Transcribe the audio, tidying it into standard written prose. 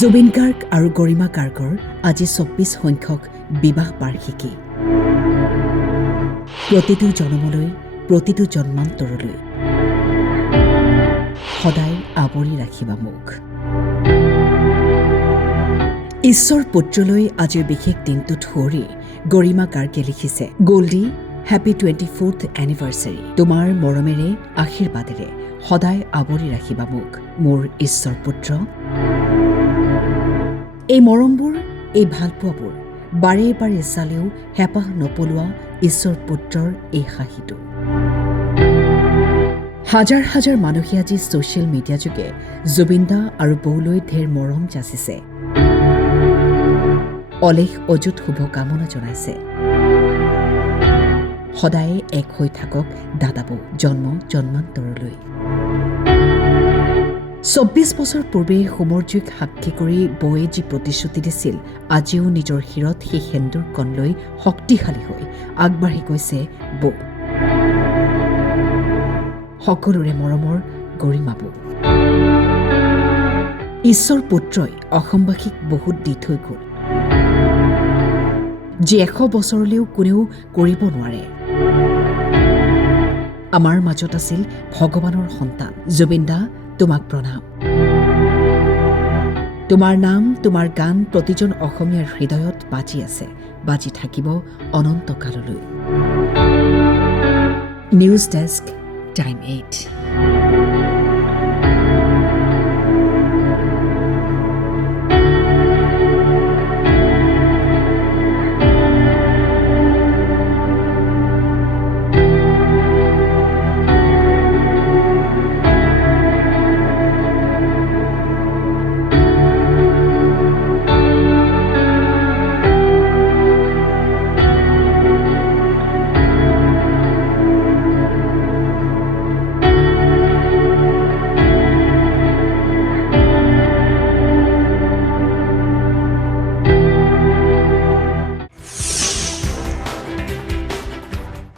জুবিন গাৰ্গ আৰু গৰিমা গাৰ্গৰ আজি ২৪ সংখ্যক বিবাহ বাৰ্ষিকী। প্ৰতিটো জনমলৈ, প্ৰতিটো জন্মান্তৰলৈ সদায় আৱৰি ৰাখিবা মোক। ঈশ্বৰ পুত্ৰলৈ আজিৰ বিশেষ দিনটোত সুঁৱৰি গৰিমা গাৰ্গে লিখিছে, গোল্ডি, হেপী 24th এনিভাৰ্চাৰী। তোমাৰ মৰমেৰে, আশীৰ্বাদেৰে সদায় আৱৰি ৰাখিবা মোক, মোৰ ঈশ্বৰ পুত্ৰ। এই মৰমবোৰ, এই ভালপোৱাবোৰ বাৰে বাৰে চালেও হেঁপাহ নপলোৱা ঈশ্বৰ পুত্ৰৰ এই হাঁহিটো। হাজাৰ হাজাৰ মানুহে আজি ছ'চিয়েল মিডিয়া যোগে জুবিন দা আৰু বৌলৈ ঢেৰ মৰম যাচিছে, অলেখ অযুত শুভকামনা জনাইছে। সদায়ে এক হৈ থাকক দাদা বৌ, জন্ম জন্মান্তৰলৈ। ২৪ বছৰ পূৰ্বে হোমৰ জুইক সাক্ষী কৰি বৌয়ে যি প্ৰতিশ্ৰুতি দিছিল, আজিও নিজৰ শিৰত সেই সেন্দুৰ কণ লৈ শক্তিশালী হৈ আগবাঢ়ি গৈছে বৌ। সকলোৰে মৰমৰ গৰিমা বৌ। ঈশ্বৰ পুত্ৰই অসমবাসীক বহুত দি থৈ গ'ল, যি ১০০ বছৰলৈও কোনেও কৰিব নোৱাৰে। আমাৰ মাজত আছিল ভগৱানৰ সন্তান। জুবিন দা, তোমাক প্ৰণাম। তোমাৰ নাম, তোমাৰ গান প্ৰতিজন অসমীয়াৰ হৃদয়ত বাজি আছে, বাজি থাকিব অনন্ত কাললৈ। News desk, time 8।